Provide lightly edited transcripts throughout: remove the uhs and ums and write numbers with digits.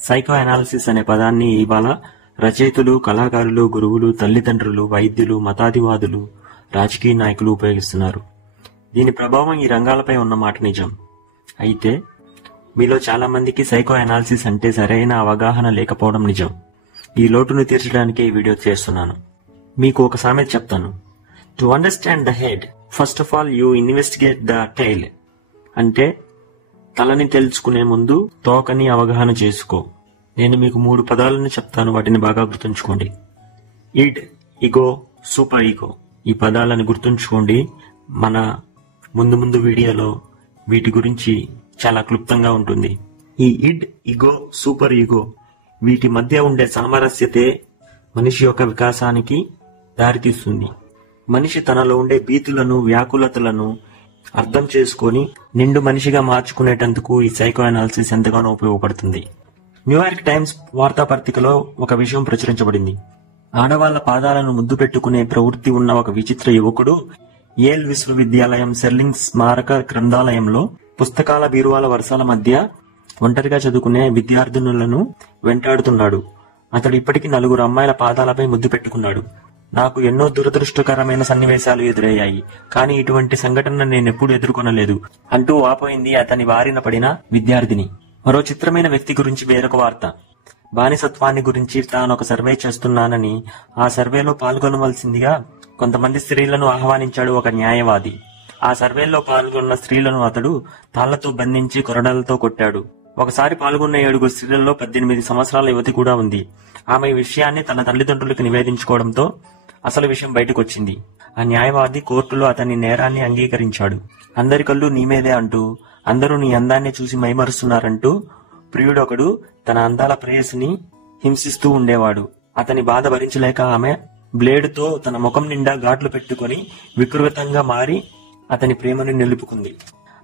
Psycho analysis అనే పదాన్ని ఇవాళ రచయితలు, కళాకారులు, గురువులు, తల్లిదండ్రులు, వైద్యులు, మతాధివాదులు, రాజకీయ నాయకులు ఉపయోగిస్తున్నారు. దీని ప్రభావం ఈ రంగాలపై ఉన్న మాట నిజం. అయితే మీలో చాలా మందికి సైకో అనాలిసిస్ అంటే సరైన అవగాహన లేకపోవడం నిజం. ఈ లోటును తీర్చడానికే ఈ వీడియో చేస్తున్నాను. మీకు ఒక సామెత చెప్తాను. To understand the head, first of all you investigate the tile. అంటే తలని తెలుసుకునే ముందు తోకని అవగాహన చేసుకో. నేను మీకు 3 పదాలను చెప్తాను, వాటిని బాగా గుర్తుంచుకోండి. ఇడ్, ఇగో, సూపర్ ఈగో. ఈ పదాలను గుర్తుంచుకోండి. మన ముందు వీడియోలో వీటి గురించి చాలా క్లుప్తంగా ఉంటుంది. ఈ ఇడ్, ఇగో, సూపర్ ఈగో వీటి మధ్య ఉండే సామరస్యతే మనిషి యొక్క వికాసానికి దారితీస్తుంది. మనిషి తనలో ఉండే భీతులను, వ్యాకులతలను అర్థం చేసుకొని నిండు మనిషిగా మార్చుకునేటందుకు ఈ సైకో అనాలిసిస్ ఎంతగానో ఉపయోగపడుతుంది. న్యూయార్క్ టైమ్స్ వార్తాపత్రికలో ఒక విషయం ప్రచురించబడింది. ఆడవాళ్ల పాదాలను ముద్దు పెట్టుకునే ప్రవృత్తి ఉన్న ఒక విచిత్ర యువకుడు యేల్ విశ్వవిద్యాలయం సెర్లింగ్ స్మారక గ్రంథాలయంలో పుస్తకాల బీరువాల వరుసల మధ్య ఒంటరిగా చదువుకునే విద్యార్థినులను వెంటాడుతున్నాడు. అతడు ఇప్పటికీ 4 అమ్మాయిల పాదాలపై ముద్దు పెట్టుకున్నాడు. నాకు ఎన్నో దురదృష్టకరమైన సన్నివేశాలు ఎదురయ్యాయి, కానీ ఇటువంటి సంఘటన నేనెప్పుడు ఎదుర్కొనలేదు అంటూ వాపోయింది అతని బారిన పడిన విద్యార్థిని. మరో చిత్రమైన వ్యక్తి గురించి వేరొక వార్త. బానిసత్వాన్ని గురించి తాను ఒక సర్వే చేస్తున్నానని ఆ సర్వేలో పాల్గొనవలసిందిగా కొంతమంది స్త్రీలను ఆహ్వానించాడు ఒక న్యాయవాది. ఆ సర్వేలో పాల్గొన్న స్త్రీలను అతడు తాళ్లతో బంధించి కొరడాలతో కొట్టాడు. ఒకసారి పాల్గొన్న 7 స్త్రీలలో 18 సంవత్సరాల యువతి కూడా ఉంది. ఆమె ఈ విషయాన్ని తన తల్లిదండ్రులకు నివేదించుకోవడంతో అసలు విషయం బయటకొచ్చింది. ఆ న్యాయవాది కోర్టులో అతని నేరాన్ని అంగీకరించాడు. అందరి కళ్ళు నీమీదే అంటూ, అందరూ నీ అందాన్ని చూసి మైమరుస్తున్నారంటూ ప్రియుడొకడు తన అందాల ప్రేయసిని హింసిస్తూ ఉండేవాడు. అతని బాధ భరించలేక ఆమె బ్లేడుతో తన ముఖం నిండా ఘాట్లు పెట్టుకుని వికృతంగా మారి అతని ప్రేమను నిలుపుకుంది.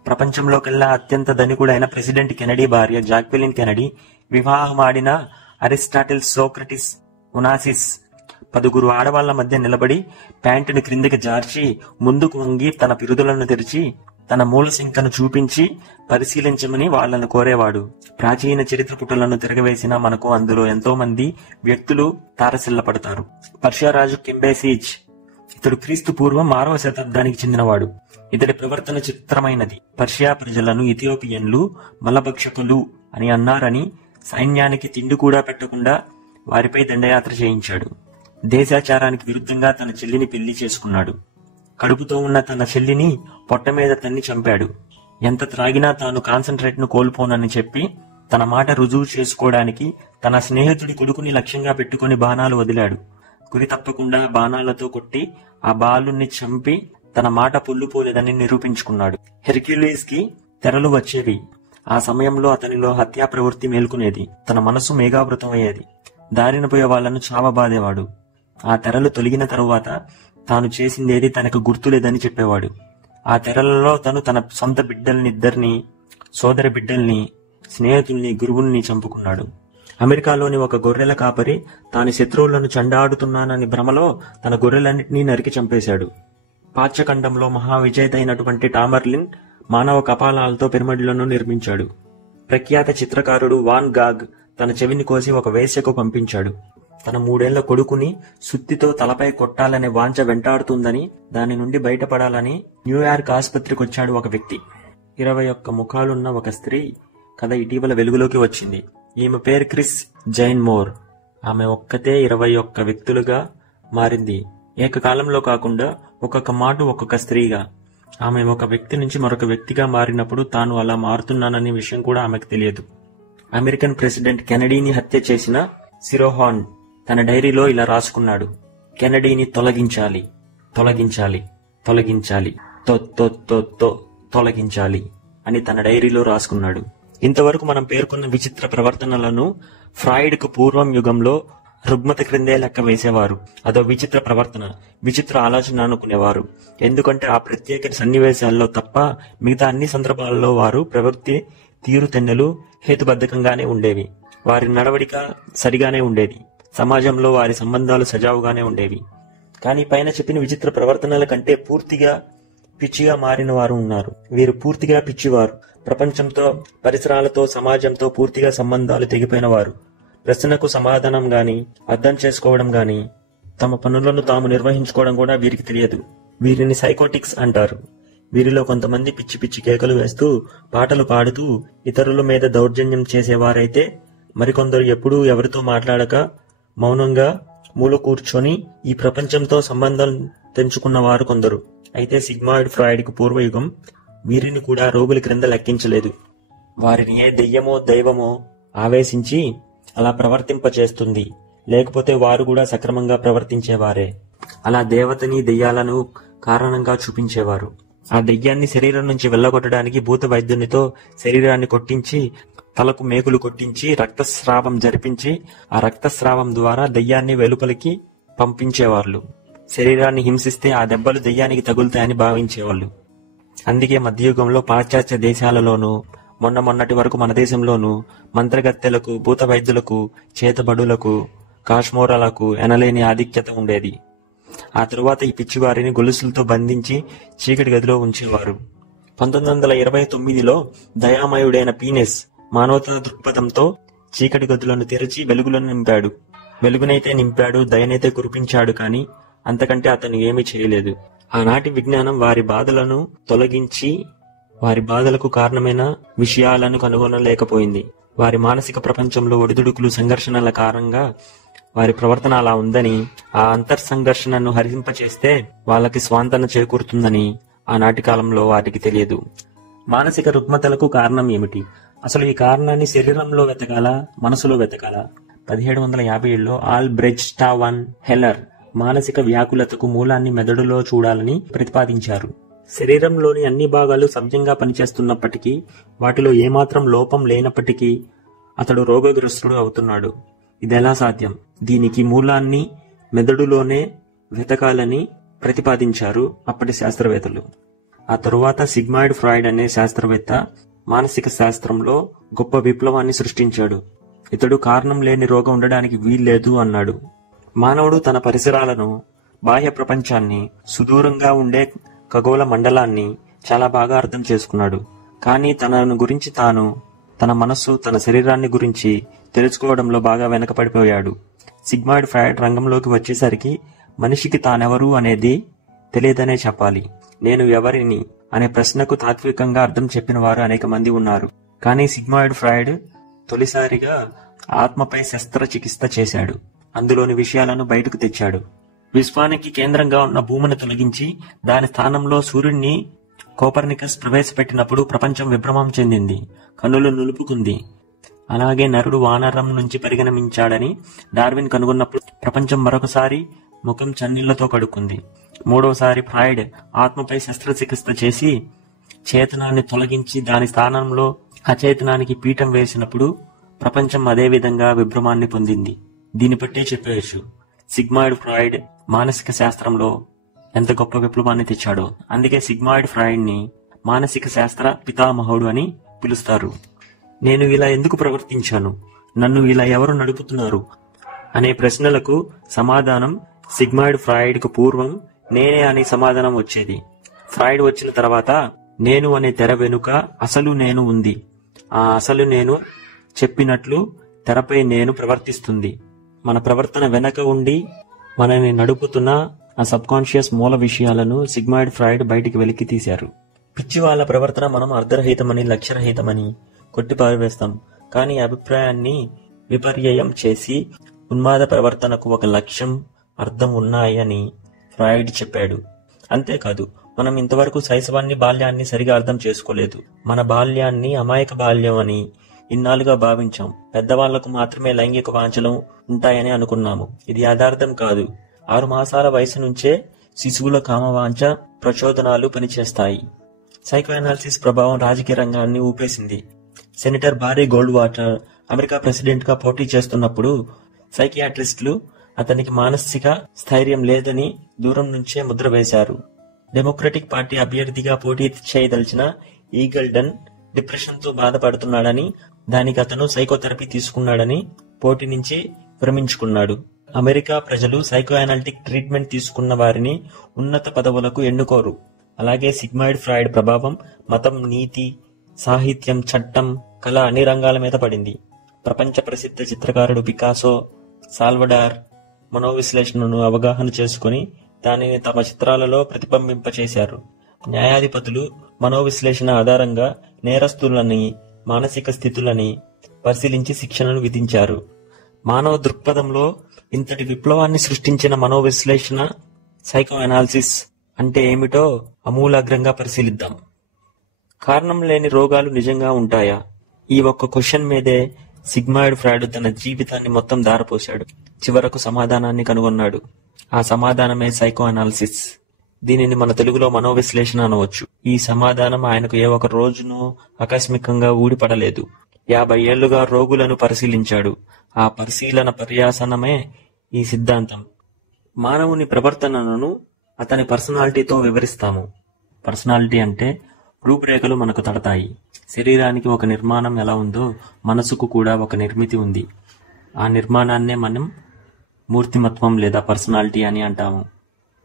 ప్రపంచంలోకెల్లా అత్యంత ధనికుడైన ప్రెసిడెంట్ కెనడీ భార్య జాక్వెలిన్ కెనడీ, వివాహమాడిన అరిస్టాటిల్, సోక్రటిస్, ఉనాసిస్ 10 ఆడవాళ్ల మధ్య నిలబడి ప్యాంటును క్రిందికి జార్చి ముందుకు వంగి తన పిరుదులను తెరిచి తన మూల సంఖ్యను చూపించి పరిశీలించమని వాళ్లను కోరేవాడు. ప్రాచీన చరిత్ర పుటలను తిరగవేసిన మనకు అందులో ఎంతో మంది వ్యక్తులు తారసిల్లపడతారు. పర్షియా రాజు కెంబేసిజ్, ఇతడు క్రీస్తు పూర్వం 6వ శతాబ్దానికి చెందినవాడు. ఇతడి ప్రవర్తన చిత్రమైనది. పర్షియా ప్రజలను ఇథియోపియన్లు మలభక్షకులు అని అన్నారని సైన్యానికి తిండి కూడా పెట్టకుండా వారిపై దండయాత్ర చేయించాడు. దేశాచారానికి విరుద్ధంగా తన చెల్లిని పెళ్లి చేసుకున్నాడు. కడుపుతో ఉన్న తన చెల్లిని పొట్ట మీద తన్ని చంపాడు. ఎంత త్రాగినా తాను కాన్సంట్రేట్ ను కోల్పోనని చెప్పి తన మాట రుజువు చేసుకోవడానికి తన స్నేహితుడి కొడుకుని లక్ష్యంగా పెట్టుకుని బాణాలు వదిలాడు. గురి తప్పకుండా బాణాలతో కొట్టి ఆ బాలుని చంపి తన మాట పొల్లుపోలేదని నిరూపించుకున్నాడు. హెర్క్యులీస్ కి తెరలు వచ్చేవి. ఆ సమయంలో అతనిలో హత్యా ప్రవృత్తి మేల్కొనేది. తన మనసు మేఘావృతం అయ్యేది. దారిన పోయే వాళ్లను చావబాదేవాడు. ఆ తెరలు తొలగిన తరువాత తాను చేసిందేది తనకు గుర్తులేదని చెప్పేవాడు. ఆ తెరలలో తను తన సొంత బిడ్డల్నిద్దరిని, సోదర బిడ్డల్ని, స్నేహితుల్ని, గురువుల్ని చంపుకున్నాడు. అమెరికాలోని ఒక గొర్రెల కాపరి తాను శత్రువులను చెండాడుతున్నానని భ్రమలో తన గొర్రెలన్నింటినీ నరికి చంపేశాడు. పాచ్యఖండంలో మహావిజేతైనటువంటి టామర్లిన్ మానవ కపాలాలతో పిరమిడ్లను నిర్మించాడు. ప్రఖ్యాత చిత్రకారుడు వాన్ గాగ్ తన చెవిని కోసి ఒక వేశ్యకు పంపించాడు. తన 3 ఏళ్ల కొడుకుని సుత్తితో తలపై కొట్టాలనే వాంఛ వెంటాడుతుందని, దాని నుండి బయటపడాలని న్యూయార్క్ ఆసుపత్రికొచ్చాడు ఒక వ్యక్తి. 21 ముఖాలున్న ఒక స్త్రీ కథ ఇటీవల వెలుగులోకి వచ్చింది. ఈమె పేరు క్రిస్ జైన్ మోర్. ఆమె ఒక్కతే 21 వ్యక్తులుగా మారింది. ఏకకాలంలో కాకుండా ఒక్కొక్క మాట ఒక్కొక్క స్త్రీగా. ఆమె ఒక వ్యక్తి నుంచి మరొక వ్యక్తిగా మారినప్పుడు తాను అలా మారుతున్నాననే విషయం కూడా ఆమెకు తెలియదు. అమెరికన్ ప్రెసిడెంట్ కెనడీని హత్య చేసిన సిరోహాన్ తన డైరీలో ఇలా రాసుకున్నాడు: కెనడీని తొలగించాలి, తొలగించాలి, తొలగించాలి, తొలగించాలి అని తన డైరీలో రాసుకున్నాడు. ఇంతవరకు మనం పేర్కొన్న విచిత్ర ప్రవర్తనలను ఫ్రాయిడ్ కు పూర్వం యుగంలో రుగ్మత క్రిందే లెక్క వేసేవారు. అదో విచిత్ర ప్రవర్తన, విచిత్ర ఆలోచన అనుకునేవారు. ఎందుకంటే ఆ ప్రత్యేక సన్నివేశాల్లో తప్ప మిగతా అన్ని సందర్భాల్లో వారు ప్రవృత్తి తీరుతెన్నెలు హేతుబద్ధకంగానే ఉండేవి. వారి నడవడిక సరిగానే ఉండేది. సమాజంలో వారి సంబంధాలు సజావుగానే ఉండేవి. కానీ పైన చెప్పిన విచిత్ర ప్రవర్తనల కంటే పూర్తిగా పిచ్చిగా మారిన వారు ఉన్నారు. వీరు పూర్తిగా పిచ్చివారు. ప్రపంచంతో, పరిసరాలతో, సమాజంతో పూర్తిగా సంబంధాలు తెగిపోయిన వారు. ప్రశ్నకు సమాధానం గాని, అర్థం చేసుకోవడం గాని, తమ పనులను తాము నిర్వహించుకోవడం కూడా వీరికి తెలియదు. వీరిని సైకోటిక్స్ అంటారు. వీరిలో కొంతమంది పిచ్చి పిచ్చి కేకలు వేస్తూ, పాటలు పాడుతూ ఇతరుల మీద దౌర్జన్యం చేసేవారైతే, మరికొందరు ఎప్పుడూ ఎవరితో మాట్లాడక మౌనంగా మూల కూర్చొని ఈ ప్రపంచంతో సంబంధం తెంచుకున్నవారు కొందరు. అయితే సిగ్మాయిడ్ ఫ్రాయిడ్ కు పూర్వయుగం వీరిని కూడా రోగుల క్రింద లెక్కించలేదు. వారిని ఏ దెయ్యమో దైవమో ఆవేశించి అలా ప్రవర్తింపచేస్తుంది. లేకపోతే వారు కూడా సక్రమంగా ప్రవర్తించేవారే. అలా దేవతని, దెయ్యాలను కారణంగా చూపించేవారు. ఆ దెయ్యాన్ని శరీరం నుంచి వెళ్ళగొట్టడానికి భూత వైద్యునితో శరీరాన్ని కొట్టించి, తలకు మేకులు కొట్టించి, రక్తస్రావం జరిపించి, ఆ రక్తస్రావం ద్వారా దెయ్యాన్ని వెలుపలికి పంపించేవాళ్ళు. శరీరాన్ని హింసిస్తే ఆ దెబ్బలు దెయ్యానికి తగులుతాయని భావించేవాళ్ళు. అందుకే మధ్యయుగంలో పాశ్చాత్య దేశాలలోనూ, మొన్నటి వరకు మన దేశంలోనూ మంత్రగత్తెలకు, భూత వైద్యులకు, చేతబడులకు, కాశ్మోరాలకు ఎనలేని ఆధిక్యత ఉండేది. ఆ తరువాత ఈ పిచ్చివారిని గొలుసులతో బంధించి చీకటి గదిలో ఉంచేవారు. 1929లో దయామయుడైన పీనెస్ మానవతా దృక్పథంతో చీకటి గదులను తెరిచి వెలుగులను నింపాడు. వెలుగునైతే నింపాడు, దయనైతే కురిపించాడు. కాని అంతకంటే అతను ఏమీ చేయలేదు. ఆనాటి విజ్ఞానం వారి బాధలను తొలగించి వారి బాధలకు కారణమైన విషయాలను కనుగొనలేకపోయింది. వారి మానసిక ప్రపంచంలో ఒడిదుడుకులు, సంఘర్షణల కారణంగా వారి ప్రవర్తన అలా ఉందని, ఆ అంతర్సంఘర్షణను హరింపచేస్తే వాళ్ళకి స్వాంతన చేకూరుతుందని ఆనాటి కాలంలో వాటికి తెలియదు. మానసిక రుగ్మతలకు కారణం ఏమిటి? అసలు ఈ కారణాన్ని శరీరంలో వెతకాలా, మనసులో వెతకాలా? 1757లో ఆల్బ్రెచ్టావన్ హెల్లర్ మానసిక వ్యాకులతకు మూలాన్ని మెదడులో చూడాలని ప్రతిపాదించారు. శరీరంలోని అన్ని భాగాలు సవ్యంగా పనిచేస్తున్నప్పటికీ, వాటిలో ఏమాత్రం లోపం లేనప్పటికీ అతడు రోగగ్రస్తుడు అవుతున్నాడు. ఇదెలా సాధ్యం? దీనికి మూలాన్ని మెదడులోనే వెతకాలని ప్రతిపాదించారు అప్పటి శాస్త్రవేత్తలు. ఆ తరువాత సిగ్మాయిడ్ ఫ్రాయిడ్ అనే శాస్త్రవేత్త మానసిక శాస్త్రంలో గొప్ప విప్లవాన్ని సృష్టించాడు. ఇతడు కారణం లేని రోగం ఉండడానికి వీల్లేదు అన్నాడు. మానవుడు తన పరిసరాలను, బాహ్య ప్రపంచాన్ని, సుదూరంగా ఉండే ఖగోళ మండలాన్ని చాలా బాగా అర్థం చేసుకున్నాడు. కానీ తనను గురించి తాను, తన మనస్సు, తన శరీరాన్ని గురించి తెలుసుకోవడంలో బాగా వెనకపడిపోయాడు. సిగ్మాయిడ్ ఫ్రాయిడ్ రంగంలోకి వచ్చేసరికి మనిషికి తానెవరు అనేది తెలియదనే చెప్పాలి. నేను ఎవరిని అనే ప్రశ్నకు తాత్వికంగా అర్థం చెప్పిన వారు అనేక మంది ఉన్నారు. కానీ సిగ్మాయిడ్ ఫ్రాయిడ్ తొలిసారిగా ఆత్మపై శస్త్రచికిత్స చేశాడు. అందులోని విషయాలను బయటకు తెచ్చాడు. విశ్వానికి కేంద్రంగా ఉన్న భూమిని తొలగించి దాని స్థానంలో సూర్యుడిని కోపర్నికస్ ప్రవేశపెట్టినప్పుడు ప్రపంచం విభ్రమం చెందింది, కన్నులు నులుపుకుంది. అలాగే నరుడు వానరం నుంచి పరిగణించాడని డార్విన్ కనుగొన్నప్పుడు ప్రపంచం మరొకసారి ముఖం చన్నీళ్లతో కడుక్కుంది. మూడవసారి ఫ్రాయిడ్ ఆత్మపై శస్త్రచికిత్స చేసి చేతనాన్ని తొలగించి దాని స్థానంలో అచేతనానికి పీఠం వేసినప్పుడు ప్రపంచం అదే విధంగా విభ్రమాన్ని పొందింది. దీన్ని బట్టే చెప్పేయచ్చు సిగ్మాయిడ్ ఫ్రాయిడ్ మానసిక శాస్త్రంలో ఎంత గొప్ప విప్లవాన్ని తెచ్చాడో. అందుకే సిగ్మాయిడ్ ఫ్రాయిడ్ ని మానసిక శాస్త్ర పితామహుడు అని పిలుస్తారు. నేను ఇలా ఎందుకు ప్రవర్తించాను, నన్ను ఇలా ఎవరు నడుపుతున్నారు అనే ప్రశ్నలకు సమాధానం సిగ్మాయిడ్ ఫ్రాయిడ్ కు పూర్వం నేనే అనే సమాధానం వచ్చేది. ఫ్రాయిడ్ వచ్చిన తర్వాత నేను అనే తెర వెనుక అసలు నేను ఉంది. ఆ అసలు నేను చెప్పినట్లు తెరపై నేను ప్రవర్తిస్తుంది. మన ప్రవర్తన వెనక ఉండి మనని నడుపుతున్న ఆ సబ్ కాన్షియస్ మూల విషయాలను సిగ్మాయిడ్ ఫ్రాయిడ్ బయటికి వెలికి తీశారు. పిచ్చి వాళ్ళ ప్రవర్తన మనం అర్ధరహితమని, లక్ష్యరహితమని కొట్టిపారవేస్తాం. కానీ అభిప్రాయాన్ని విపర్యయం చేసి ఉన్మాద ప్రవర్తనకు ఒక లక్ష్యం, అర్థం ఉన్నాయని ఫ్రాయిడ్ చెప్పాడు. అంతేకాదు, మనం ఇంతవరకు శైశవాన్ని, బాల్యాన్ని సరిగా అర్థం చేసుకోలేదు. మన బాల్యాన్ని అమాయక బాల్యం అని ఇన్నాళ్ళుగా భావించాం. పెద్దవాళ్లకు మాత్రమే లైంగిక వాంఛలు ఉంటాయని అనుకున్నాము. ఇది యథార్థం కాదు. 6 మాసాల వయసు నుంచే శిశువుల కామవాంఛ ప్రచోదనాలు పనిచేస్తాయి. సైకో అనాలిసిస్ ప్రభావం రాజకీయ రంగాన్ని ఊపేసింది. సెనేటర్ బారీ గోల్డ్ వాటర్ అమెరికా ప్రెసిడెంట్ గా పోటీ చేస్తున్నప్పుడు సైకియాట్రిస్టులు అతనికి మానసిక స్థైర్యం లేదని దూరం నుంచే ముద్ర వేశారు. డెమోక్రటిక్ పార్టీ అభ్యర్థిగా పోటీ చేయదలిచిన ఈగల్డన్ డిప్రెషన్ తో బాధపడుతున్నాడని, దానికి అతను సైకోథెరపీ తీసుకున్నాడని పోటీ నుంచి విరమించుకున్నాడు. అమెరికా ప్రజలు సైకో అనాలిటిక్ ట్రీట్మెంట్ తీసుకున్న వారిని ఉన్నత పదవులకు ఎన్నుకోరు. అలాగే సిగ్మాయిడ్ ఫ్రాయిడ్ ప్రభావం మతం, నీతి, సాహిత్యం, చట్టం, కళ అన్ని రంగాల మీద పడింది. ప్రపంచ ప్రసిద్ధ చిత్రకారుడు పికాసో, సాల్వడార్ మనోవిశ్లేషణను అవగాహన చేసుకుని దానిని తమ చిత్రాలలో ప్రతిబింబింపచేశారు. న్యాయాధిపతులు మనోవిశ్లేషణ ఆధారంగా నేరస్తులని, మానసిక స్థితులని పరిశీలించి శిక్షణను విధించారు. మానవ దృక్పథంలో ఇంతటి విప్లవాన్ని సృష్టించిన మనోవిశ్లేషణ, సైకో అనాలిసిస్ అంటే ఏమిటో అమూలాగ్రంగా పరిశీలిద్దాం. కారణం లేని రోగాలు నిజంగా ఉంటాయా? ఈ ఒక్క క్వశ్చన్ మీదే సిగ్మాయిడ్ ఫ్రాయిడ్ తన జీవితాన్ని మొత్తం దారపోశాడు. చివరకు సమాధానాన్ని కనుగొన్నాడు. ఆ సమాధానమే సైకో అనాలిసిస్. దీనిని మన తెలుగులో మనోవిశ్లేషణ అనవచ్చు. ఈ సమాధానం ఆయనకు ఏ ఒక రోజునో ఆకస్మికంగా ఊడిపడలేదు. 50 ఏళ్లుగా రోగులను పరిశీలించాడు. ఆ పరిశీలన పర్యాసనమే ఈ సిద్ధాంతం. మానవుని ప్రవర్తనను అతని పర్సనాలిటీతో వివరిస్తాము. పర్సనాలిటీ అంటే రూపురేఖలు మనకు తడతాయి. శరీరానికి ఒక నిర్మాణం ఎలా ఉందో మనసుకు కూడా ఒక నిర్మితి ఉంది. ఆ నిర్మాణాన్నే మనం మూర్తిమత్వం లేదా పర్సనాలిటీ అని అంటాము.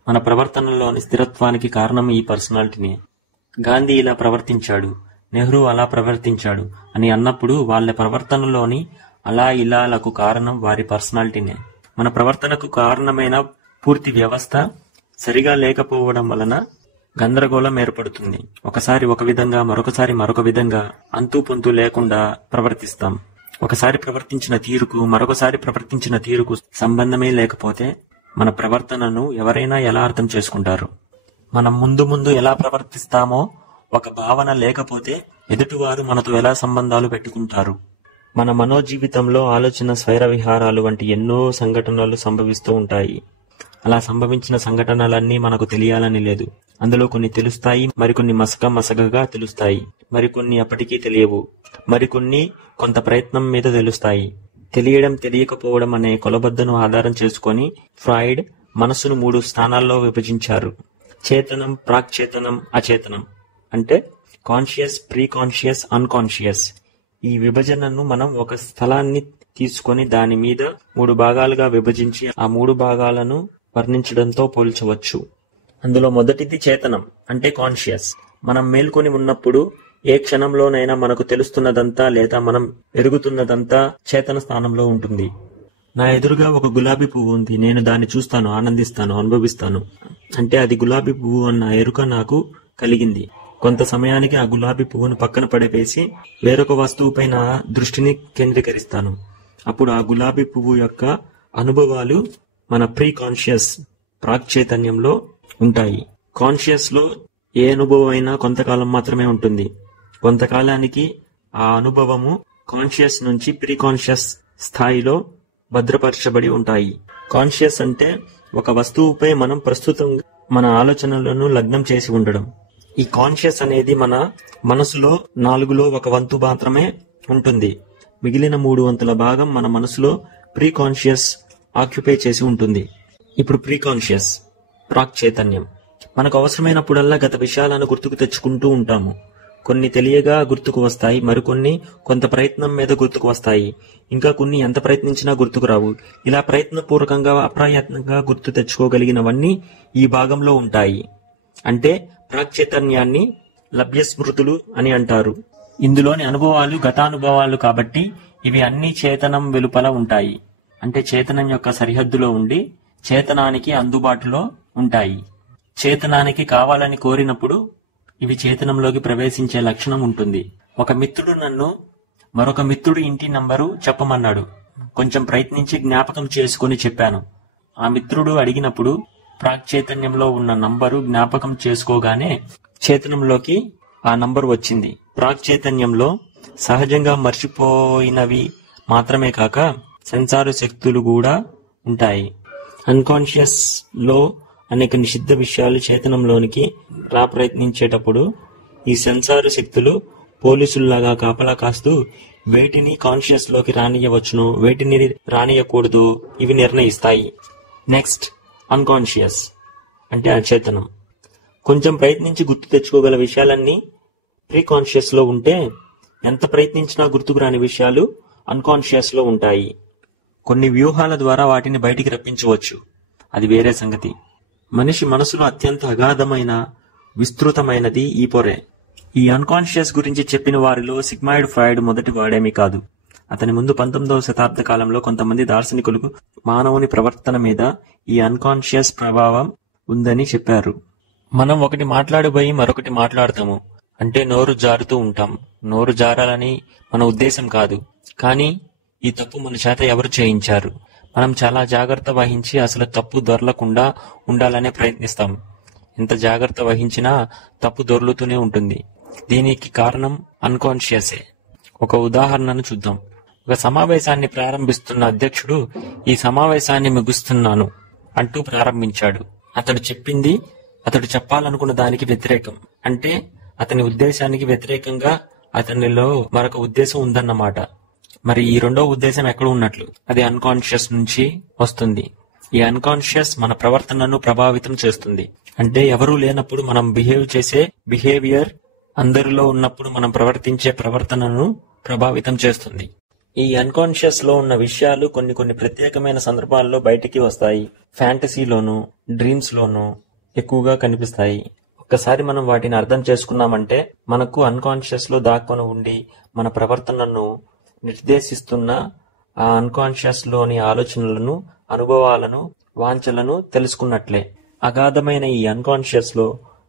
మన ప్రవర్తనలోని స్థిరత్వానికి కారణం ఈ పర్సనాలిటీనే. గాంధీ ఇలా ప్రవర్తించాడు, నెహ్రూ అలా ప్రవర్తించాడు అని అన్నప్పుడు వాళ్ళ ప్రవర్తనలోని అలా ఇలాలకు కారణం వారి పర్సనాలిటీనే. మన ప్రవర్తనకు కారణమైన పూర్తి వ్యవస్థ సరిగా లేకపోవడం వలన గందరగోళం ఏర్పడుతుంది. ఒకసారి ఒక విధంగా, మరొకసారి మరొక విధంగా అంతూ పొంతూ లేకుండా ప్రవర్తిస్తాం. ఒకసారి ప్రవర్తించిన తీరుకు మరొకసారి ప్రవర్తించిన తీరుకు సంబంధమే లేకపోతే మన ప్రవర్తనను ఎవరైనా ఎలా అర్థం చేసుకుంటారు? మనం ముందు ఎలా ప్రవర్తిస్తామో ఒక భావన లేకపోతే ఎదుటివారు మనతో ఎలా సంబంధాలు పెట్టుకుంటారు? మన మనోజీవితంలో ఆలోచన, స్వైర విహారాలు వంటి ఎన్నో సంఘటనలు సంభవిస్తూ ఉంటాయి. అలా సంభవించిన సంఘటనలన్నీ మనకు తెలియాలని లేదు. అందులో కొన్ని తెలుస్తాయి, మరికొన్ని మసకగా తెలుస్తాయి, మరికొన్ని అప్పటికీ తెలియవు, మరికొన్ని కొంత ప్రయత్నం మీద తెలుస్తాయి. తెలియడం, తెలియకపోవడం అనే కొలబద్దను ఆధారం చేసుకొని ఫ్రాయిడ్ మనసును 3 స్థానాల్లో విభజించారు. చేతనం, ప్రాక్చేతనం, అచేతనం. అంటే కాన్షియస్, ప్రీ కాన్షియస్, అన్కాన్షియస్. ఈ విభజనను మనం ఒక స్థలాన్ని తీసుకొని దాని మీద 3 భాగాలుగా విభజించి ఆ 3 భాగాలను వర్ణించడంతో పోల్చవచ్చు. అందులో మొదటిది చేతనం, అంటే కాన్షియస్. మనం మేల్కొని ఉన్నప్పుడు ఏ క్షణంలోనైనా మనకు తెలుస్తున్నదంతా లేదా మనం ఎరుగుతున్నదంతా చేతన స్థానంలో ఉంటుంది. నా ఎదురుగా ఒక గులాబీ పువ్వు ఉంది, నేను దాన్ని చూస్తాను, ఆనందిస్తాను, అనుభవిస్తాను. అంటే అది గులాబీ పువ్వు అన్న ఎరుక నాకు కలిగింది. కొంత సమయానికి ఆ గులాబీ పువ్వును పక్కన పడవేసి వేరొక వస్తువుపై నా దృష్టిని కేంద్రీకరిస్తాను. అప్పుడు ఆ గులాబీ పువ్వు యొక్క అనుభవాలు మన ప్రీ కాన్షియస్, ప్రాక్చైతన్యంలో ఉంటాయి. కాన్షియస్ లో ఏ అనుభవం అయినా కొంతకాలం మాత్రమే ఉంటుంది. కొంతకాలానికి ఆ అనుభవము కాన్షియస్ నుంచి ప్రీ కాన్షియస్ స్థాయిలో భద్రపరచబడి ఉంటాయి. కాన్షియస్ అంటే ఒక వస్తువుపై మనం ప్రస్తుతం మన ఆలోచనలను లగ్నం చేసి ఉండడం. ఈ కాన్షియస్ అనేది మన మనసులో 4లో 1 వంతు మాత్రమే ఉంటుంది. మిగిలిన 3 వంతుల భాగం మన మనసులో ప్రీ కాన్షియస్ ఆక్యుపై చేసి ఉంటుంది. ఇప్పుడు ప్రీ కాన్షియస్, ప్రాక్ చైతన్యం. మనకు అవసరమైనప్పుడల్లా గత విషయాలను గుర్తుకు తెచ్చుకుంటూ ఉంటాము. కొన్ని తెలియగా గుర్తుకు వస్తాయి, మరికొన్ని కొంత ప్రయత్నం మీద గుర్తుకు వస్తాయి, ఇంకా కొన్ని ఎంత ప్రయత్నించినా గుర్తుకు రావు. ఇలా ప్రయత్నపూర్వకంగా, అప్రయత్నంగా గుర్తు తెచ్చుకోగలిగినవన్నీ ఈ భాగంలో ఉంటాయి. అంటే ప్రాక్ చైతన్యాన్ని లభ్య స్మృతులు అని అంటారు. ఇందులోని అనుభవాలు గతానుభవాలు కాబట్టి ఇవి అన్ని చేతనం వెలుపల ఉంటాయి. అంటే చేతనం యొక్క సరిహద్దులో ఉండి చేతనానికి అందుబాటులో ఉంటాయి. చేతనానికి కావాలని కోరినప్పుడు ఇవి చేతనంలోకి ప్రవేశించే లక్షణం ఉంటుంది. ఒక మిత్రుడు నన్ను మరొక మిత్రుడి ఇంటి నంబరు చెప్పమన్నాడు. కొంచెం ప్రయత్నించి జ్ఞాపకం చేసుకుని చెప్పాను. ఆ మిత్రుడు అడిగినప్పుడు ప్రాక్ చైతన్యంలో ఉన్న నంబరు జ్ఞాపకం చేసుకోగానే చేతనంలోకి ఆ నంబరు వచ్చింది. ప్రాక్ చైతన్యంలో సహజంగా మర్చిపోయినవి మాత్రమే కాక సెన్సారు శక్తులు కూడా ఉంటాయి. అన్కాన్షియస్ లో అనేక నిషిద్ధ విషయాలు చేతనంలోనికి ప్రయత్నించేటప్పుడు ఈ సెన్సారు శక్తులు పోలీసుల్లాగా కాపలా కాస్తూ వేటిని కాన్షియస్ లోకి రానియవచ్చును, వేటిని రానియకూడదు ఇవి నిర్ణయిస్తాయి. నెక్స్ట్ అన్కాన్షియస్ అంటే అచేతనం. కొంచెం ప్రయత్నించి గుర్తు తెచ్చుకోగల విషయాలన్నీ ప్రీ కాన్షియస్ లో ఉంటే ఎంత ప్రయత్నించినా గుర్తుకు రాని విషయాలు అన్కాన్షియస్ లో ఉంటాయి. కొన్ని వ్యూహాల ద్వారా వాటిని బయటికి రప్పించవచ్చు, అది వేరే సంగతి. మనిషి మనసులో అత్యంత అగాధమైన, విస్తృతమైనది ఈ పొరే. ఈ అన్కాన్షియస్ గురించి చెప్పిన వారిలో సిగ్మైడ్ ఫ్రాయిడ్ మొదటి వాడేమీ కాదు. అతని ముందు 19వ శతాబ్ద కాలంలో కొంతమంది దార్శనికులు మానవుని ప్రవర్తన మీద ఈ అన్కాన్షియస్ ప్రభావం ఉందని చెప్పారు. మనం ఒకటి మాట్లాడబోయి మరొకటి మాట్లాడతాము, అంటే నోరు జారుతూ ఉంటాం. నోరు జారాలని మన ఉద్దేశం కాదు, కానీ ఈ తప్పు మన చేత ఎవరు చేయించారు? మనం చాలా జాగ్రత్త వహించి అసలు తప్పు దొరలకుండా ఉండాలనే ప్రయత్నిస్తాం. ఎంత జాగ్రత్త వహించినా తప్పు దొర్లుతూనే ఉంటుంది. దీనికి కారణం అన్కాన్షియసే. ఒక ఉదాహరణను చూద్దాం. ఒక సమావేశాన్ని ప్రారంభిస్తున్న అధ్యక్షుడు ఈ సమావేశాన్ని ముగిస్తున్నాను అంటూ ప్రారంభించాడు. అతడు చెప్పింది అతడు చెప్పాలనుకున్న దానికి వ్యతిరేకం, అంటే అతని ఉద్దేశానికి వ్యతిరేకంగా అతనిలో మరొక ఉద్దేశం ఉందన్నమాట. మరి ఈ రెండో ఉద్దేశం ఎక్కడ ఉన్నట్లు? అది అన్కాన్షియస్ నుంచి వస్తుంది. ఈ అన్కాన్షియస్ మన ప్రవర్తనను ప్రభావితం చేస్తుంది. అంటే ఎవరూ లేనప్పుడు మనం బిహేవ్ చేసే బిహేవియర్ అందరిలో ఉన్నప్పుడు మనం ప్రవర్తించే ప్రవర్తనను ప్రభావితం చేస్తుంది. ఈ అన్కాన్షియస్ లో ఉన్న విషయాలు కొన్ని ప్రత్యేకమైన సందర్భాల్లో బయటికి వస్తాయి. ఫ్యాంటసీలోను, డ్రీమ్స్ లోను ఎక్కువగా కనిపిస్తాయి. ఒక్కసారి మనం వాటిని అర్థం చేసుకున్నామంటే మనకు అన్కాన్షియస్ లో దాక్కొని ఉండి మన ప్రవర్తనను నిర్దేశిస్తున్న ఆ అన్కాన్షియస్ లోని ఆలోచనలను, అనుభవాలను, వాంఛలను తెలుసుకున్నట్లే. అగాధమైన ఈ అన్కాన్షియస్ లో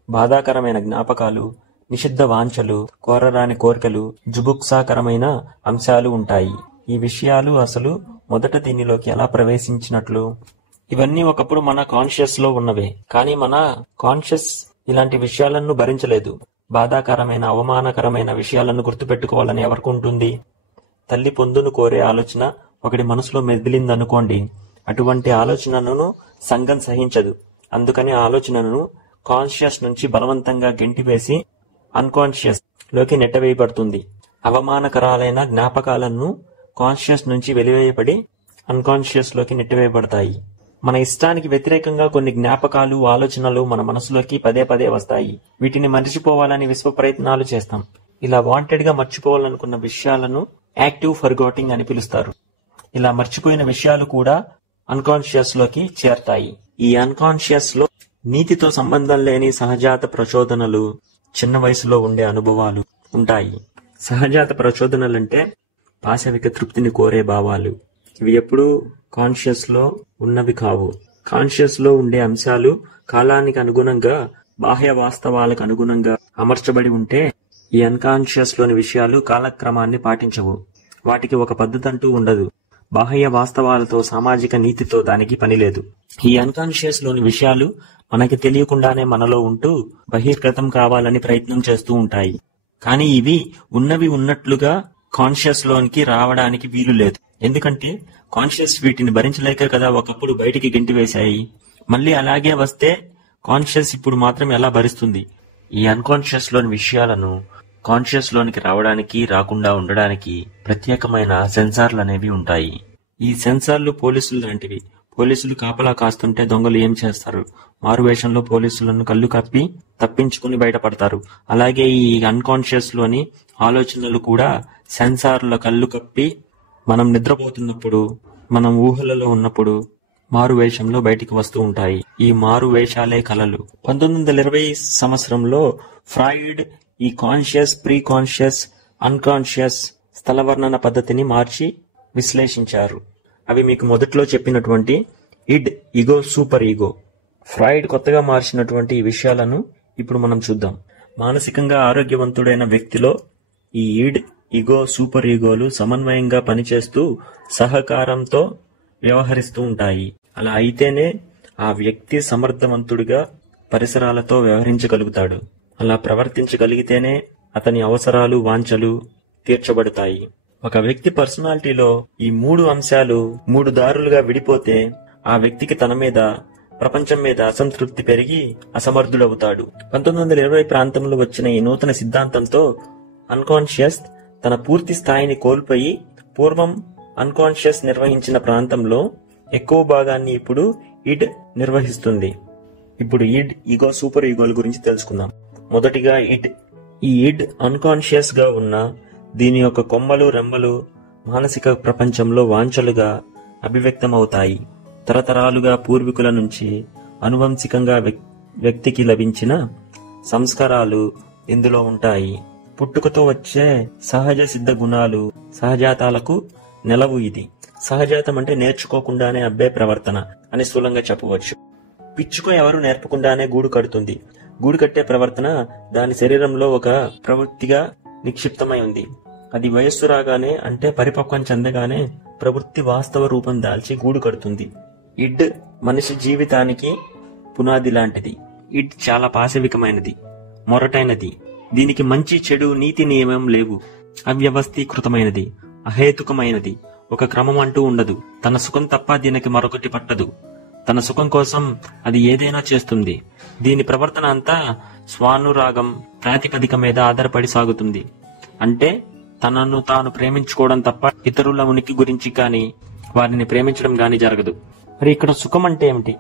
బాధాకరమైన జ్ఞాపకాలు, నిషిద్ధ వాంఛలు, కోరరాని కోరికలు, జుగుప్సాకరమైన అంశాలు ఉంటాయి. ఈ విషయాలు అసలు మొదట దీనిలోకి ఎలా ప్రవేశించినట్లు? ఇవన్నీ ఒకప్పుడు మన కాన్షియస్ లో ఉన్నవే, కానీ మన కాన్షియస్ ఇలాంటి విషయాలను భరించలేదు. బాధాకరమైన, అవమానకరమైన విషయాలను గుర్తుపెట్టుకోవాలని ఎవరికి ఉంటుంది? తల్లి పొందును కోరే ఆలోచన ఒకటి మనసులో మెదిలిందనుకోండి, అటువంటి ఆలోచనను సంఘం సహించదు. అందుకని ఆ ఆలోచనను కాన్షియస్ నుంచి బలవంతంగా గెంటివేసి అన్కాన్షియస్ లోకి నెట్టవేయబడుతుంది. అవమానకరాలైన జ్ఞాపకాలను కాన్షియస్ నుంచి వెలివేయబడి అన్కాన్షియస్ లోకి నెట్టివేయబడతాయి. మన ఇష్టానికి వ్యతిరేకంగా కొన్ని జ్ఞాపకాలు, ఆలోచనలు మన మనసులోకి పదే పదే వస్తాయి. వీటిని మర్చిపోవాలని విశ్వ ప్రయత్నాలు చేస్తాం. ఇలా వాంటెడ్ గా మర్చిపోవాలనుకున్న విషయాలను యాక్టివ్ ఫర్గాటింగ్ అని పిలుస్తారు. ఇలా మర్చిపోయిన విషయాలు కూడా అన్కాన్షియస్ లోకి చేరతాయి. ఈ అన్కాన్షియస్ లో నీతితో సంబంధం లేని సహజాత ప్రచోదనలు, చిన్న వయసులో ఉండే అనుభవాలు ఉంటాయి. సహజాత ప్రచోదనలంటే పాశవిక తృప్తిని కోరే భావాలు. ఇవి ఎప్పుడూ కాన్షియస్ లో ఉన్నవి కావు. కాన్షియస్ లో ఉండే అంశాలు కాలానికి అనుగుణంగా, బాహ్య వాస్తవాలకు అనుగుణంగా అమర్చబడి ఉంటే ఈ అన్కాన్షియస్ లోని విషయాలు కాలక్రమాన్ని పాటించవు. వాటికి ఒక పద్ధతి అంటూ ఉండదు. బాహ్య వాస్తవాలతో, సామాజిక నీతితో దానికి పనిలేదు. ఈ అన్కాన్షియస్ లోని విషయాలు మనకి తెలియకుండానే మనలో ఉంటూ బహిర్గతం కావాలని ప్రయత్నం చేస్తూ ఉంటాయి. కానీ ఇవి ఉన్నవి ఉన్నట్లుగా కాన్షియస్ లోనికి రావడానికి వీలు లేదు. ఎందుకంటే కాన్షియస్ వీటిని భరించలేక కదా ఒకప్పుడు బయటికి గెంటివేశాయి. మళ్ళీ అలాగే వస్తే కాన్షియస్ ఇప్పుడు మాత్రం ఎలా భరిస్తుంది? ఈ అన్కాన్షియస్ లోని విషయాలను కాన్షియస్ లోనికి రావడానికి, రాకుండా ఉండడానికి ప్రత్యేకమైన సెన్సార్లు అనేవి ఉంటాయి. ఈ సెన్సార్లు పోలీసులు లాంటివి. పోలీసులు కాపలా కాస్తుంటే దొంగలు ఏం చేస్తారు? మారువేషంలో పోలీసులను కళ్ళు కప్పి తప్పించుకుని బయటపడతారు. అలాగే ఈ అన్కాన్షియస్ లోని ఆలోచనలు కూడా సెన్సార్ల కళ్ళు కప్పి మనం నిద్రపోతున్నప్పుడు, మనం ఊహలలో ఉన్నప్పుడు మారువేషంలో బయటికి వస్తూ ఉంటాయి. ఈ మారువేషాలే కలలు. 1920 సంవత్సరంలో ఫ్రాయిడ్ ఈ కాన్షియస్, ప్రీ కాన్షియస్, అన్కాన్షియస్ స్థలవర్ణన పద్ధతిని మార్చి విశ్లేషించారు. అవి మీకు మొదట్లో చెప్పినటువంటి ఇడ్, ఈగో, సూపర్ ఈగో. ఫ్రాయిడ్ కొత్తగా మార్చినటువంటి ఈ విషయాలను ఇప్పుడు మనం చూద్దాం. మానసికంగా ఆరోగ్యవంతుడైన వ్యక్తిలో ఈ ఇడ్, ఈగో, సూపర్ ఈగోలు సమన్వయంగా పనిచేస్తూ సహకారంతో వ్యవహరిస్తూ ఉంటాయి. అలా అయితేనే ఆ వ్యక్తి సమర్థవంతుడిగా పరిసరాలతో వ్యవహరించగలుగుతాడు. అలా ప్రవర్తించగలిగితేనే అతని అవసరాలు, వాంఛలు తీర్చబడతాయి. ఒక వ్యక్తి పర్సనాలిటీలో ఈ 3 అంశాలు 3 దారులుగా విడిపోతే ఆ వ్యక్తికి తన మీద, ప్రపంచం మీద అసంతృప్తి పెరిగి అసమర్థుడవుతాడు. 1920 ప్రాంతంలో వచ్చిన ఈ నూతన సిద్ధాంతంతో అన్కాన్షియస్ తన పూర్తి స్థాయిని కోల్పోయి పూర్వం అన్కాన్షియస్ నిర్వహించిన ప్రాంతంలో ఎక్కువ భాగాన్ని ఇప్పుడు ఇడ్ నిర్వహిస్తుంది. ఇప్పుడు ఇడ్, ఈగో, సూపర్ ఈగోల గురించి తెలుసుకుందాం. మొదటిగా ఇడ్. ఈ ఇడ్ అన్కాన్షియస్ గా ఉన్న దీని యొక్క కొమ్మలు, రెమ్మలు మానసిక ప్రపంచంలో వాంఛలుగా అభివ్యక్తమవుతాయి. తరతరాలుగా పూర్వీకుల నుంచి అనువంశికంగా వ్యక్తికి లభించిన సంస్కారాలు, ఇందులో ఉంటాయి. పుట్టుకతో వచ్చే సహజ సిద్ధ గుణాలు, సహజాతాలకు నెలవు ఇది. సహజాతం అంటే నేర్చుకోకుండానే అబ్బే ప్రవర్తన అని స్థూలంగా చెప్పవచ్చు. పిచ్చుక ఎవరు నేర్పకుండానే గూడు కడుతుంది. గూడు కట్టే ప్రవర్తన దాని శరీరంలో ఒక ప్రవృత్తిగా నిక్షిప్తమై ఉంది. అది వయస్సు రాగానే అంటే పరిపక్వం చెందగానే ప్రవృత్తి వాస్తవ రూపం దాల్చి గూడు కడుతుంది. ఇడ్ మనిషి జీవితానికి పునాది లాంటిది. ఇడ్ చాలా పాశవికమైనది, మొరటైనది. దీనికి మంచి చెడు నీతి నియమం లేవు. అవ్యవస్థీకృతమైనది, అహేతుకమైనది. ఒక క్రమం అంటూ ఉండదు. తన సుఖం తప్ప దీనికి మరొకటి పట్టదు. తన సుఖం కోసం అది ఏదైనా చేస్తుంది. దీని ప్రవర్తన అంతా స్వానురాగం ప్రాతిపదిక మీద ఆధారపడి సాగుతుంది. అంటే తనను తాను ప్రేమించుకోవడం తప్ప ఇతరుల ఉనికి గురించి కానీ వారిని ప్రేమించడం గాని జరగదు. మరి ఇక్కడ సుఖం అంటే ఏమిటి?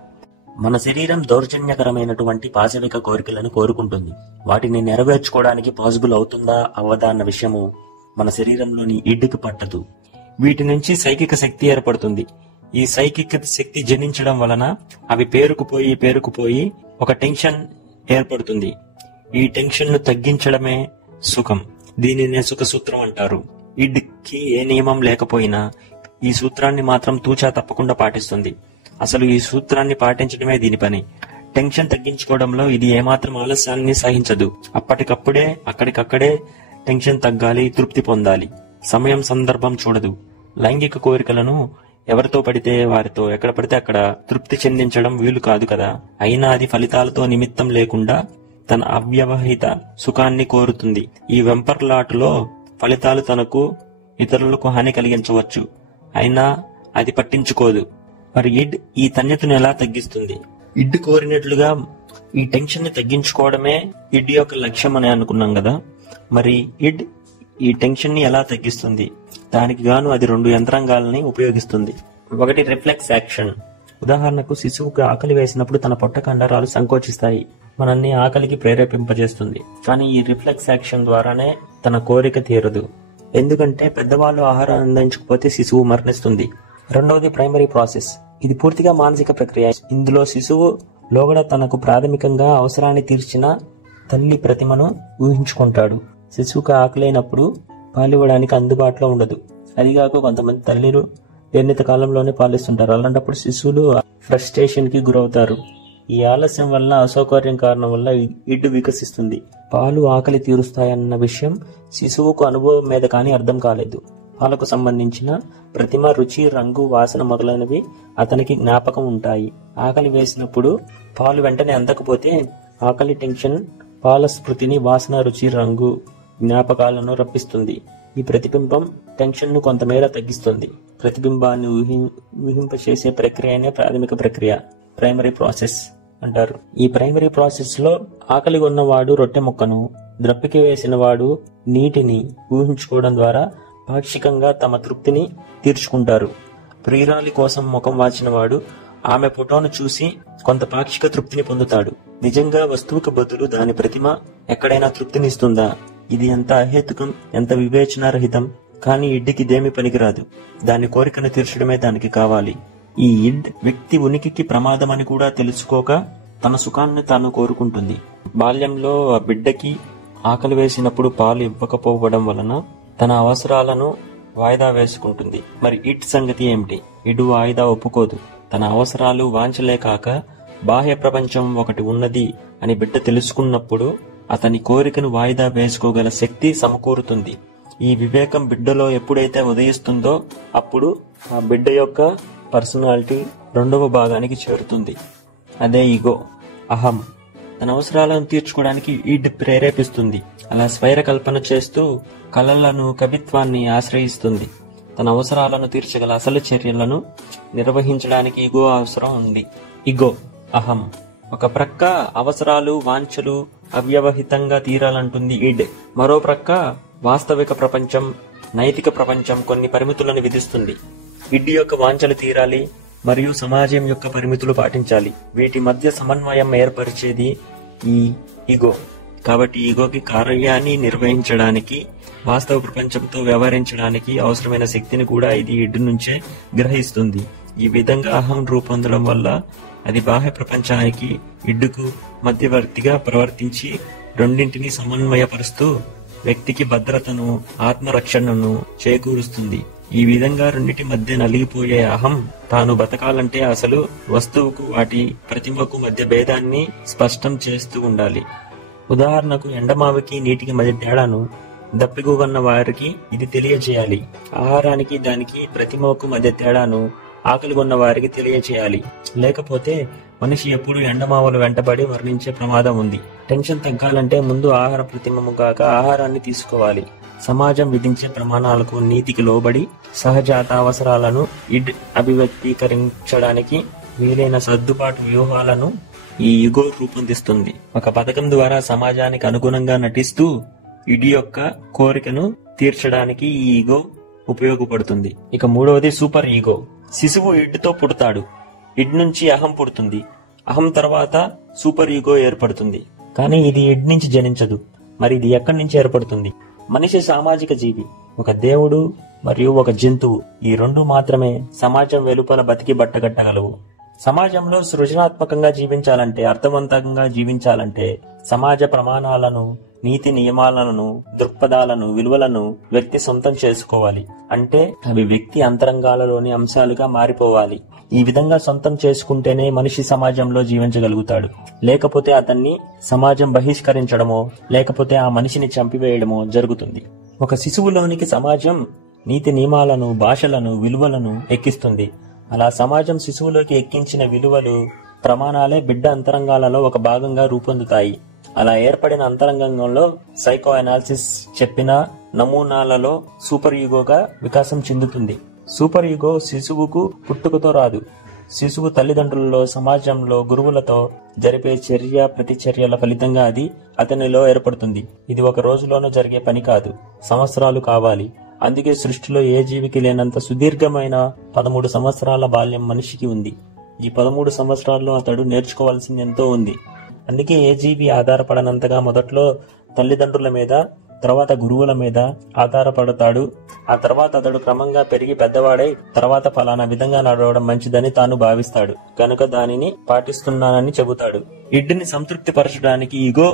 మన శరీరం దౌర్జన్యకరమైనటువంటి పాశవిక కోరికలను కోరుకుంటుంది. వాటిని నెరవేర్చుకోవడానికి పాసిబుల్ అవుతుందా అవ్వదా అన్న విషయము మన శరీరంలోని ఇడ్డుకి పట్టదు. వీటి నుంచి సైకిక శక్తి ఏర్పడుతుంది. ఈ సైకిక శక్తి జనించడం వలన అవి పేరుకుపోయి ఒక టెన్షన్ ఏర్పడుతుంది. ఈ టెన్షన్ ను తగ్గించడమే సుఖం. దీనినే సుఖ సూత్రం అంటారు. ఇడ్కి ఏ నియమం లేకపోయినా ఈ సూత్రాన్ని మాత్రం తూచా తప్పకుండా పాటిస్తుంది. అసలు ఈ సూత్రాన్ని పాటించడమే దీని పని. టెన్షన్ తగ్గించుకోవడంలో ఇది ఏమాత్రం ఆలస్యాన్ని సహించదు. అప్పటికప్పుడే అక్కడికక్కడే టెన్షన్ తగ్గాలి, తృప్తి పొందాలి. సమయం సందర్భం చూడదు. లైంగిక కోరికలను ఎవరితో పడితే వారితో ఎక్కడ పడితే అక్కడ తృప్తి చెందించడం వీలు కాదు కదా. అయినా అది ఫలితాలతో నిమిత్తం లేకుండా తన అవ్యవహిత సుఖాన్ని కోరుతుంది. ఈ వెంపర్లాటులో ఫలితాలు తనకు ఇతరులకు హాని కలిగించవచ్చు. అయినా అది పట్టించుకోదు. మరి ఇడ్ ఈ తన్యతను ఎలా తగ్గిస్తుంది? ఇడ్ కోరినట్లుగా ఈ టెన్షన్ ని తగ్గించుకోవడమే ఇడ్ యొక్క లక్ష్యం అని అనుకున్నాం కదా. మరి ఇడ్ ఈ టెన్షన్ ని ఎలా తగ్గిస్తుంది? దానికి గాను అది 2 యంత్రాంగాలని ఉపయోగిస్తుంది. ఒకటి రిఫ్లెక్స్ యాక్షన్. ఉదాహరణకు శిశువుకు ఆకలి వేసినప్పుడు తన పొట్ట కండరాలు సంకోచిస్తాయి. మనల్ని ఆకలికి ప్రేరేపింపజేస్తుంది. కానీ ఈ రిఫ్లెక్స్ యాక్షన్ ద్వారానే తన కోరిక తీరదు. ఎందుకంటే పెద్దవాళ్ళు ఆహారం అందించకపోతే శిశువు మరణిస్తుంది. రెండవది ప్రైమరీ ప్రాసెస్. ఇది పూర్తిగా మానసిక ప్రక్రియ. ఇందులో శిశువు లోగడ తనకు ప్రాథమికంగా అవసరాన్ని తీర్చిన తల్లి ప్రతిమను ఊహించుకుంటాడు. శిశువుకు ఆకలైనప్పుడు పాలివ్వడానికి అందుబాటులో ఉండదు. అదిగాక కొంతమంది తల్లిలు నిర్ణీత కాలంలోనే పాలిస్తుంటారు. అలాంటప్పుడు శిశువులు ఫ్రస్ట్రేషన్ కి గురవుతారు. ఈ ఆలస్యం వల్ల, అసౌకర్యం కారణం వల్ల ఇడ్డు వికసిస్తుంది. పాలు ఆకలి తీరుస్తాయన్న విషయం శిశువుకు అనుభవం మీద కానీ అర్థం కాలేదు. పాలకు సంబంధించిన ప్రతిమ, రుచి, రంగు, వాసన మొదలైనవి అతనికి జ్ఞాపకం ఉంటాయి. ఆకలి వేసినప్పుడు పాలు వెంటనే అందకపోతే ఆకలి టెన్షన్ పాల స్మృతిని, వాసన, రుచి, రంగు జ్ఞాపకాలను రప్పిస్తుంది. ఈ ప్రతిబింబం టెన్షన్ ను కొంతమేర తగ్గిస్తుంది. ప్రతిబింబాన్ని ఊహింపచేసే ప్రక్రియనే ప్రాథమిక ప్రక్రియ, ప్రైమరీ ప్రాసెస్ అంటారు. ఈ ప్రైమరీ ప్రాసెస్ లో ఆకలి ఉన్నవాడు రొట్టె ముక్కను, ద్రప్పికి వేసిన వాడు నీటిని ఊహించుకోవడం ద్వారా పాక్షికంగా తమ తృప్తిని తీర్చుకుంటారు. ప్రియురాలి కోసం ముఖం వాచిన వాడు ఆమె ఫోటోను చూసి కొంత పాక్షిక తృప్తిని పొందుతాడు. నిజంగా వస్తువుకు బదులు దాని ప్రతిమ ఎక్కడైనా తృప్తినిస్తుందా? ఇది ఎంత అహేతుకం, ఎంత వివేచనారహితం. కానీ ఇడ్డికి ఇదేమి పనికిరాదు. దాని కోరికను తీర్చడమే దానికి కావాలి. ఈ ఇడ్ వ్యక్తి ఉనికికి ప్రమాదమని కూడా తెలుసుకోక తన సుఖాన్ని తాను కోరుకుంటుంది. బాల్యంలో ఆ బిడ్డకి ఆకలి వేసినప్పుడు పాలు ఇవ్వకపోవడం వలన తన అవసరాలను వాయిదా వేసుకుంటుంది. మరి ఇడ్ సంగతి ఏమిటి? ఇడు వాయిదా ఒప్పుకోదు. తన అవసరాలు వాంఛలే కాక బాహ్య ప్రపంచం ఒకటి ఉన్నది అని బిడ్డ తెలుసుకున్నప్పుడు అతని కోరికను వాయిదా వేసుకోగల శక్తి సమకూరుతుంది. ఈ వివేకం బిడ్డలో ఎప్పుడైతే ఉదయిస్తుందో అప్పుడు ఆ బిడ్డ యొక్క పర్సనాలిటీ 2వ భాగానికి చేరుతుంది. అదే ఈగో, అహం. తన అవసరాలను తీర్చుకోవడానికి ఇడ్ ప్రేరేపిస్తుంది. అలా స్వైర కల్పన చేస్తూ కళలను, కవిత్వాన్ని ఆశ్రయిస్తుంది. తన అవసరాలను తీర్చగల అసలు చర్యలను నిర్వహించడానికి ఈగో అవసరం ఉంది. ఈగో, అహం. ఒక ప్రక్క అవసరాలు, వాంఛలు అవ్యవహితంగా తీరాలంటుంది ఇడ్. మరో ప్రక్క వాస్తవిక ప్రపంచం, నైతిక ప్రపంచం కొన్ని పరిమితులను విధిస్తుంది. ఇడ్ యొక్క వాంఛలు తీరాలి మరియు సమాజం యొక్క పరిమితులు పాటించాలి. వీటి మధ్య సమన్వయం ఏర్పరిచేది ఈ ఈగో. కాబట్టి ఈగోకి కార్యాన్ని నిర్వహించడానికి, వాస్తవ ప్రపంచంతో వ్యవహరించడానికి అవసరమైన శక్తిని కూడా ఇది ఇడ్ నుంచే గ్రహిస్తుంది. ఈ విధంగా అహం రూపొందడం వల్ల అది బాహ్య ప్రపంచానికి, ఇడ్డుకు మధ్యవర్తిగా ప్రవర్తించి రెండింటినీ సమన్వయపరుస్తూ వ్యక్తికి భద్రతను, ఆత్మరక్షణను చేకూరుస్తుంది. ఈ విధంగా రెండింటి మధ్య నలిగిపోయే అహం తాను బతకాలంటే అసలు వస్తువుకు వాటి ప్రతిమకు మధ్య భేదాన్ని స్పష్టం చేస్తూ ఉండాలి. ఉదాహరణకు ఎండమావికి నీటికి మధ్య తేడాను దప్పిగొన్న వారికి ఇది తెలియచేయాలి. ఆహారానికి దానికి ప్రతిమకు మధ్య తేడాను ఆకలిగొన్న వారికి తెలియచేయాలి. లేకపోతే మనిషి ఎప్పుడు ఎండమావలు వెంటబడి వర్ణించే ప్రమాదం ఉంది. టెన్షన్ తగ్గాలంటే ముందు ఆహార ప్రతిమము కాక ఆహారాన్ని తీసుకోవాలి. సమాజం విధించే ప్రమాణాలకు, నీతికి లోబడి సహజాత అవసరాలను అభివ్యక్తీకరించడానికి వీలైన సర్దుబాటు వ్యూహాలను ఈ ఈగో రూపొందిస్తుంది. ఒక పథకం ద్వారా సమాజానికి అనుగుణంగా నటిస్తూ ఇడ్ యొక్క కోరికను తీర్చడానికి ఈ ఈగో ఉపయోగపడుతుంది. ఇక మూడవది సూపర్ ఈగో. శిశువు ఇడ్ తో పుడతాడు. ఇడ్ నుంచి అహం పుడుతుంది. అహం తర్వాత సూపర్ ఈగో ఏర్పడుతుంది. కానీ ఇది ఇడ్ నుంచి జనించదు. మరి ఇది ఎక్కడి నుంచి ఏర్పడుతుంది? మనిషి సామాజిక జీవి. ఒక దేవుడు మరియు ఒక జంతువు, ఈ రెండు మాత్రమే సమాజం వెలుపల బతికి బట్టగట్టగలవు. సమాజంలో సృజనాత్మకంగా జీవించాలంటే, అర్థవంతంగా జీవించాలంటే సమాజ ప్రమాణాలను, నీతి నియమాలను, దృక్పథాలను, విలువలను వ్యక్తి సొంతం చేసుకోవాలి. అంటే అవి వ్యక్తి అంతరంగాలలోని అంశాలుగా మారిపోవాలి. ఈ విధంగా సొంతం చేసుకుంటేనే మనిషి సమాజంలో జీవించగలుగుతాడు. లేకపోతే అతన్ని సమాజం బహిష్కరించడమో లేకపోతే ఆ మనిషిని చంపివేయడమో జరుగుతుంది. ఒక శిశువులోనికి సమాజం నీతి నియమాలను, భాషలను, విలువలను ఎక్కిస్తుంది. అలా సమాజం శిశువులోకి ఎక్కించిన విలువలు, ప్రమాణాలే బిడ్డ అంతరంగాలలో ఒక భాగంగా రూపొందుతాయి. అలా ఏర్పడిన అంతరంగంలో సైకో అనాలిసిస్ చెప్పిన నమూనాలలో సూపర్ ఈగోగా వికాసం చెందుతుంది. సూపర్ ఈగో శిశువుకు పుట్టుకతో రాదు. శిశువు తల్లిదండ్రులలో, సమాజంలో, గురువులతో జరిపే చర్య ప్రతిచర్యల ఫలితంగా అది అతనిలో ఏర్పడుతుంది. ఇది ఒక రోజులోనూ జరిగే పని కాదు, సంవత్సరాలు కావాలి. అందుకే సృష్టిలో ఏ జీవికి లేనంత సుదీర్ఘమైన 13 సంవత్సరాల బాల్యం మనిషికి ఉంది. ఈ 13 సంవత్సరాల్లో అతడు నేర్చుకోవాల్సింది ఎంతో ఉంది. అందుకే ఏ జీవి ఆధారపడనంతగా మొదట్లో తల్లిదండ్రుల మీద, తర్వాత గురువుల మీద ఆధారపడతాడు. ఆ తర్వాత అతడు క్రమంగా పెరిగి పెద్దవాడై తర్వాత ఫలానా విధంగా నడవడం మంచిదని తాను భావిస్తాడు. కనుక దానిని పాటిస్తున్నానని చెబుతాడు. ఇడ్ని సంతృప్తి పరచడానికి ఈగో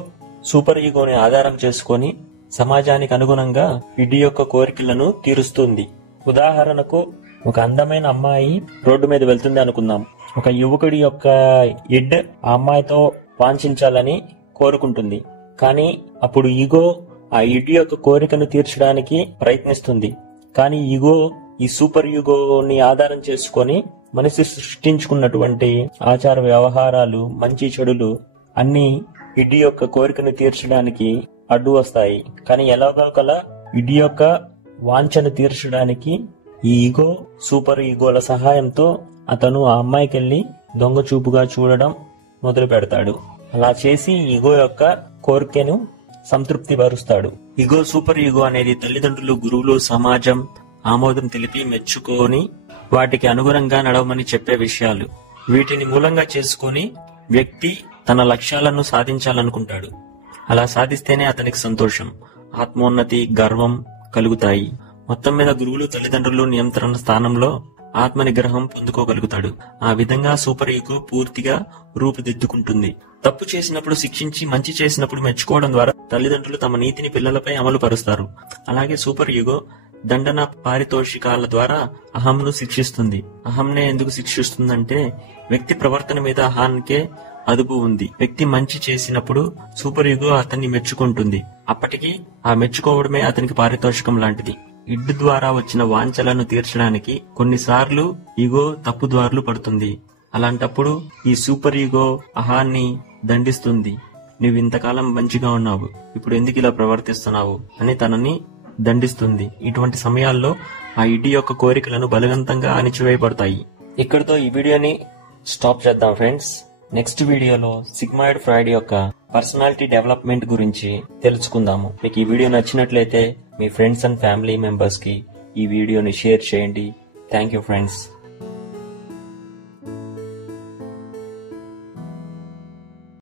సూపర్ ఈగోని ఆధారం చేసుకొని సమాజానికి అనుగుణంగా ఇడ్ యొక్క కోరికలను తీరుస్తుంది. ఉదాహరణకు, ఒక అందమైన అమ్మాయి రోడ్డు మీద వెళ్తుంది అనుకుందాం. ఒక యువకుడి యొక్క ఇడ్ ఆ అమ్మాయితో వాంఛించాలని కోరుకుంటుంది. కానీ అప్పుడు ఈగో ఆ ఇడ్ యొక్క కోరికను తీర్చడానికి ప్రయత్నిస్తుంది. కానీ ఈగో, ఈ సూపర్ ఈగోని ఆధారం చేసుకొని మనిషి సృష్టించుకున్నటువంటి ఆచార వ్యవహారాలు, మంచి చెడులు అన్ని ఇడ్ యొక్క కోరికను తీర్చడానికి అడ్డు వస్తాయి. కానీ ఎలాగోకలా ఇడ్ యొక్క వాంఛను తీర్చడానికి ఈ ఈగో, సూపర్ ఈగోల సహాయంతో అతను ఆ అమ్మాయికెళ్లి దొంగ చూపుగా చూడడం మొదలు పెడతాడు. అలా చేసి ఈగో యొక్క కోరికను సంతృప్తి పరుస్తాడు. ఈగో, సూపర్ ఈగో అనేది తల్లిదండ్రులు, గురువులు, సమాజం ఆమోదం తెలిపి మెచ్చుకొని వాటికి అనుగుణంగా నడవమని చెప్పే విషయాలు. వీటిని మూలంగా చేసుకుని వ్యక్తి తన లక్ష్యాలను సాధించాలనుకుంటాడు. అలా సాధిస్తేనే అతనికి సంతోషం, ఆత్మోన్నతి, గర్వం కలుగుతాయి. మొత్తం మీద గురువులు, తల్లిదండ్రులు నియంత్రణ స్థానంలో ఆత్మ నిగ్రహం పొందుకోగలుగుతాడు. ఆ విధంగా సూపర్ ఈగో పూర్తిగా రూపుదిద్దుకుంటుంది. తప్పు చేసినప్పుడు శిక్షించి, మంచి చేసినప్పుడు మెచ్చుకోవడం ద్వారా తల్లిదండ్రులు తమ నీతిని పిల్లలపై అమలు పరుస్తారు. అలాగే సూపర్ ఈగో దండన, పారితోషికాల ద్వారా అహంను శిక్షిస్తుంది. అహంనే ఎందుకు శిక్షిస్తుందంటే వ్యక్తి ప్రవర్తన మీద అహానికే అదుపు ఉంది. వ్యక్తి మంచి చేసినప్పుడు సూపర్ ఈగో అతన్ని మెచ్చుకుంటుంది. అప్పటికి ఆ మెచ్చుకోవడమే అతనికి పారితోషికం లాంటిది. ఇడ్ ద్వారా వచ్చిన వాంఛలను తీర్చడానికి కొన్నిసార్లు ఈగో తప్పుదారులు పడుతుంది. అలాంటప్పుడు ఈ సూపర్ ఈగో అహాన్ని దండిస్తుంది. నువ్వు ఇంతకాలం మంచిగా ఉన్నావు, ఇప్పుడు ఎందుకు ఇలా ప్రవర్తిస్తున్నావు అని తనని దండిస్తుంది. ఇటువంటి సమయాల్లో ఆ ఇడ్ యొక్క కోరికలను బలవంతంగా అణిచివేయబడతాయి. ఇక్కడితో ఈ వీడియోని స్టాప్ చేద్దాం ఫ్రెండ్స్. నెక్స్ట్ వీడియోలో సిగ్మాయిడ్ ఫ్రాయిడ్ యొక్క పర్సనాలిటీ డెవలప్మెంట్ గురించి తెలుసుకుందాము. మీకు ఈ వీడియో నచ్చినట్లయితే మీ ఫ్రెండ్స్ అండ్ ఫ్యామిలీ మెంబర్స్ కి ఈ వీడియోని షేర్ చేయండి. Thank you friends.